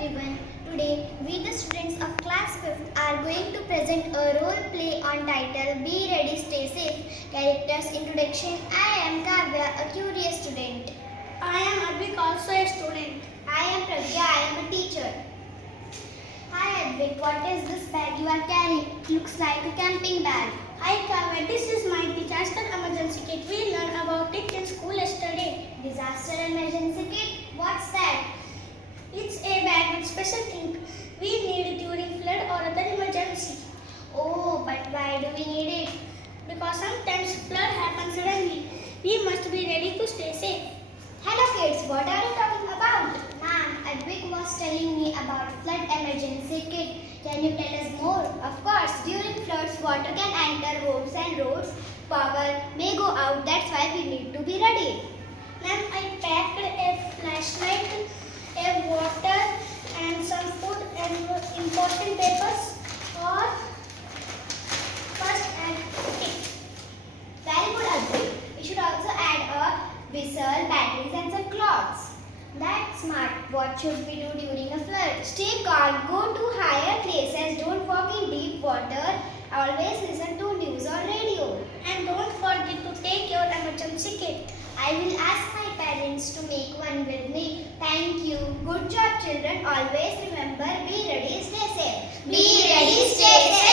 everyone. Today, we the students of class 5th are going to present a role play on title Be Ready, Stay Safe. Characters introduction. I am Kavya, a curious student. I am Advik, also a student. I am Pragya, I am a teacher. Hi Advik, what is this bag you are carrying? It looks like a camping bag. Hi Kavya, this is my disaster emergency kit. We learned about it in school yesterday. Disaster emergency kit? What's that? It's a bag with special things we need during flood or other emergency. Oh, but why do we need it? Because sometimes flood happens suddenly. We must be ready to stay safe. Hello kids, what are you talking about? Ma'am, Advik was telling me about flood emergency kit. Can you tell us more? Of course, during floods, water can enter homes and roads. Power may go out, that's why we need to be ready. Ma'am, I packed a flashlight, a water and some food and important papers for first aid kit. Very good, Advik. We should also add a whistle, batteries and some cloths. That's smart. What should we do during a flood? Stay calm, go to higher places, don't walk in deep water, always listen to news or radio. And don't forget to take your emergency kit. I will ask my parents to make one with me. Thank you. Good job children. Always remember, be ready, stay safe. Be ready, stay safe.